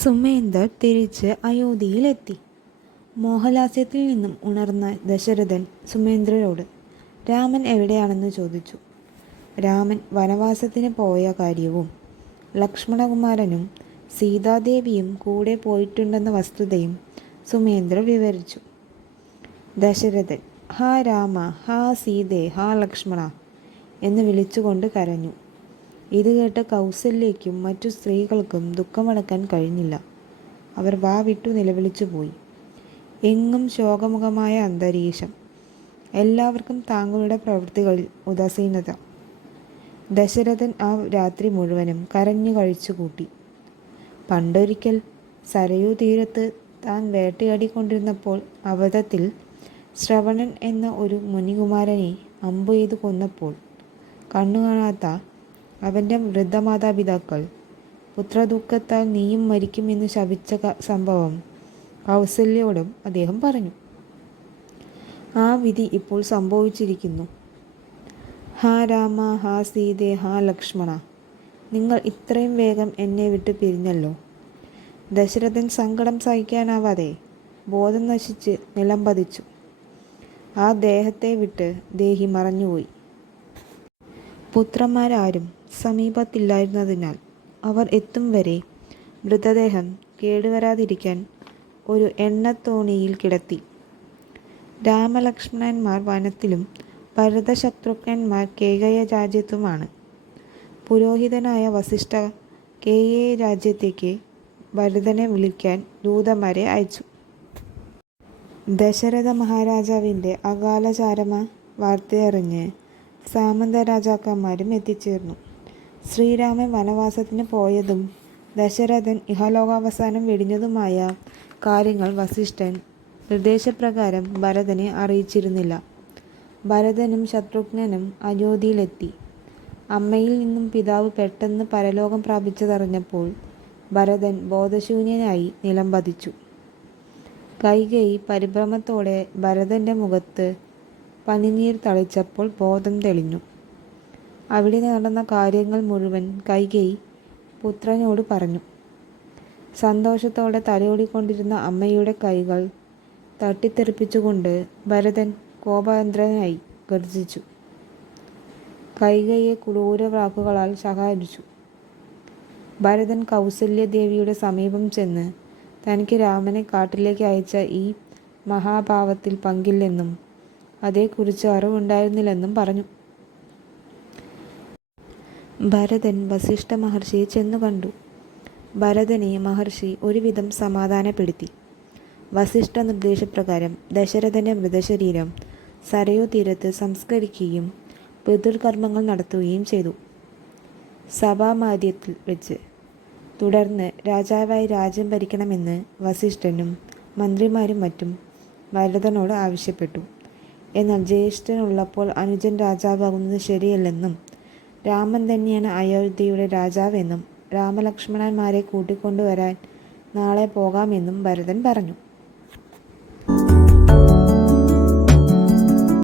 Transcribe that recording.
സുമേന്ദർ തിരിച്ച് അയോധ്യയിലെത്തി. മോഹലാസ്യത്തിൽ നിന്നും ഉണർന്ന ദശരഥൻ സുമേന്ദ്രരോട് രാമൻ എവിടെയാണെന്ന് ചോദിച്ചു. രാമൻ വനവാസത്തിന് പോയ കാര്യവും ലക്ഷ്മണകുമാരനും സീതാദേവിയും കൂടെ പോയിട്ടുണ്ടെന്ന വസ്തുതയും സുമേന്ദ്രർ വിവരിച്ചു. ദശരഥൻ ഹാ രാമ, ഹാ സീതേ, ഹാ ലക്ഷ്മണ എന്ന് വിളിച്ചുകൊണ്ട് കരഞ്ഞു. ഇത് കേട്ട് കൗസല്യയ്ക്കും മറ്റു സ്ത്രീകൾക്കും ദുഃഖമടക്കാൻ കഴിഞ്ഞില്ല. അവർ വാവിട്ടു നിലവിളിച്ചു പോയി. എങ്ങും ശോകമുഖമായ അന്തരീക്ഷം. എല്ലാവർക്കും താങ്കളുടെ പ്രവൃത്തികളിൽ ഉദാസീനത. ദശരഥൻ ആ രാത്രി മുഴുവനും കരഞ്ഞു കഴിച്ചുകൂട്ടി. പണ്ടൊരിക്കൽ സരയൂ തീരത്ത് താൻ വേട്ടയാടിക്കൊണ്ടിരുന്നപ്പോൾ അബദ്ധത്തിൽ ശ്രവണൻ എന്ന ഒരു മുനികുമാരനെ അമ്പു ചെയ്തു കൊന്നപ്പോൾ കണ്ണുകാണാത്ത അവൻ്റെ വൃദ്ധമാതാപിതാക്കൾ പുത്രദുഃഖത്താൽ നീയും മരിക്കുമെന്ന് ശപിച്ച സംഭവം കൗസല്യയോടും അദ്ദേഹം പറഞ്ഞു. ആ വിധി ഇപ്പോൾ സംഭവിച്ചിരിക്കുന്നു. ഹാ രാമ, ഹാ സീതേ, ഹാ ലക്ഷ്മണ, നിങ്ങൾ ഇത്രയും വേഗം എന്നെ വിട്ട് പിരിഞ്ഞല്ലോ. ദശരഥൻ സങ്കടം സഹിക്കാനാവാതെ ബോധം നശിച്ച് നിലം പതിച്ചു. ആ ദേഹത്തെ വിട്ട് ദേഹി മറഞ്ഞുപോയി. പുത്രന്മാരാരും സമീപത്തില്ലായിരുന്നതിനാൽ അവർ എത്തും വരെ മൃതദേഹം കേടുവരാതിരിക്കാൻ ഒരു എണ്ണത്തോണിയിൽ കിടത്തി. രാമലക്ഷ്മണന്മാർ വനത്തിലും ഭരതശത്രുഘ്നന്മാർ കേകയ രാജ്യത്തുമാണ്. പുരോഹിതനായ വസിഷ്ഠ കേകയ രാജ്യത്തേക്ക് ഭരതനെ വിളിക്കാൻ ദൂതന്മാരെ അയച്ചു. ദശരഥ മഹാരാജാവിൻ്റെ അകാലചാരമ വാർത്തയറിഞ്ഞ് സാമന്ത രാജാക്കന്മാരും എത്തിച്ചേർന്നു. ശ്രീരാമൻ വനവാസത്തിന് പോയതും ദശരഥൻ ഇഹലോകാവസാനം വെടിഞ്ഞതുമായ കാര്യങ്ങൾ വസിഷ്ഠൻ നിർദ്ദേശപ്രകാരം ഭരതനെ അറിയിച്ചിരുന്നില്ല. ഭരതനും ശത്രുഘ്നനും അയോധ്യയിലെത്തി. അമ്മയിൽ നിന്നും പിതാവ് പെട്ടെന്ന് പരലോകം പ്രാപിച്ചതറിഞ്ഞപ്പോൾ ഭരതൻ ബോധശൂന്യനായി നിലം പതിച്ചു. കൈകേയി പരിഭ്രമത്തോടെ ഭരതൻ്റെ മുഖത്ത് പനിനീർ തളിച്ചപ്പോൾ ബോധം തെളിഞ്ഞു. അവിടെ നടന്ന കാര്യങ്ങൾ മുഴുവൻ കൈകേയി പുത്രനോട് പറഞ്ഞു. സന്തോഷത്തോടെ തലയോടിക്കൊണ്ടിരുന്ന അമ്മയുടെ കൈകൾ തട്ടിത്തെറിപ്പിച്ചുകൊണ്ട് ഭരതൻ കോപാന്തരനായി ഗർജിച്ചു. കൈകേയിയെ ക്രൂര വാക്കുകളാൽ ശകാരിച്ചു. ഭരതൻ കൗസല്യദേവിയുടെ സമീപം ചെന്ന് തനിക്ക് രാമനെ കാട്ടിലേക്ക് അയച്ച ഈ മഹാപാവത്തിൽ പങ്കില്ലെന്നും അതേക്കുറിച്ച് അറിവുണ്ടായിരുന്നില്ലെന്നും പറഞ്ഞു. ഭരതൻ വസിഷ്ഠ മഹർഷിയെ ചെന്നു കണ്ടു. ഭരതനെ മഹർഷി ഒരുവിധം സമാധാനപ്പെടുത്തി. വസിഷ്ഠ നിർദ്ദേശപ്രകാരം ദശരഥൻ്റെ മൃതശരീരം സരയൂ തീരത്ത് സംസ്കരിക്കുകയും പിതൃകർമ്മങ്ങൾ നടത്തുകയും ചെയ്തു, സഭാമാധ്യത്തിൽ വെച്ച്. തുടർന്ന് രാജാവായി രാജ്യം ഭരിക്കണമെന്ന് വസിഷ്ഠനും മന്ത്രിമാരും മറ്റും ഭരതനോട് ആവശ്യപ്പെട്ടു. എന്നാൽ ജ്യേഷ്ഠനുള്ളപ്പോൾ അനുജൻ രാജാവാകുന്നത് ശരിയല്ലെന്നും രാമൻ തന്നെയാണ് അയോധ്യയുടെ രാജാവെന്നും രാമലക്ഷ്മണന്മാരെ കൂട്ടിക്കൊണ്ടുവരാൻ നാളെ പോകാമെന്നും ഭരതൻ പറഞ്ഞു.